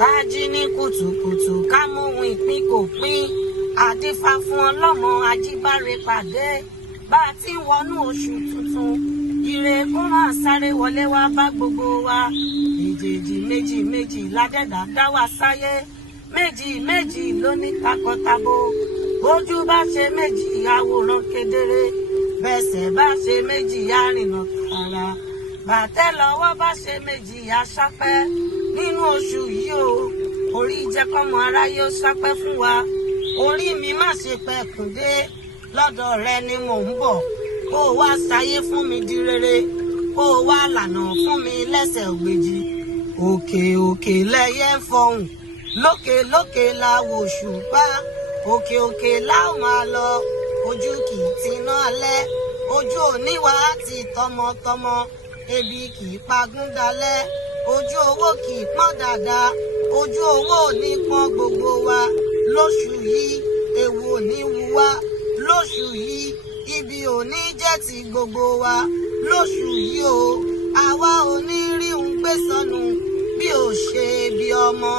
ká jí ní kùtùkùtù ká mú ohun ìpín kò pín àdífá fún ọlọ́mọ ajíbáre pàdé bá a ti ń wọnú oṣù tuntun ire kó máa sáré wọlé wá bá gbogbo wa méjèèjì méjì méjì ládẹ́dà dá wa sáyé méjì méjì ló ní takọtabo bójú bá ṣe méjì àwòrán kedere bẹ́sẹ̀ bá ṣe méjì àrìnà tààrà bàtẹ́ lọ́wọ́ bá ṣe méjì àṣàpẹ́ nínú oṣù yìí o orí jẹ́ kọ́mọ aráyé ó ṣàpẹ́ fún wa orí mi má ṣe pẹ̀kúndé lọ́dọ̀ rẹ ni mò ń bọ̀ kó o wá ṣayé fún mi di rere kó o wá lànà fún mi lẹ́sẹ̀ ògbèjì òkè òkè lẹyẹ ń fọhùn lókè lókè la wò ṣùpá òkè òkè la ó máa lọ ojú kì í tiná alẹ́ ojú òníwà ti tọmọtọmọ ebi kì í pagún dalẹ́ ojú owó kì í pọ́n dáadáa ojú owó ò ní pọ́n gbogbo wa lóṣù yìí ewu ò ní wu wá lóṣù yìí ibi ò ní jẹ́ ti gbogbo wa lóṣù yìí o àwa ò ní rí un gbé sọnù bí ò ṣe bí ọmọ.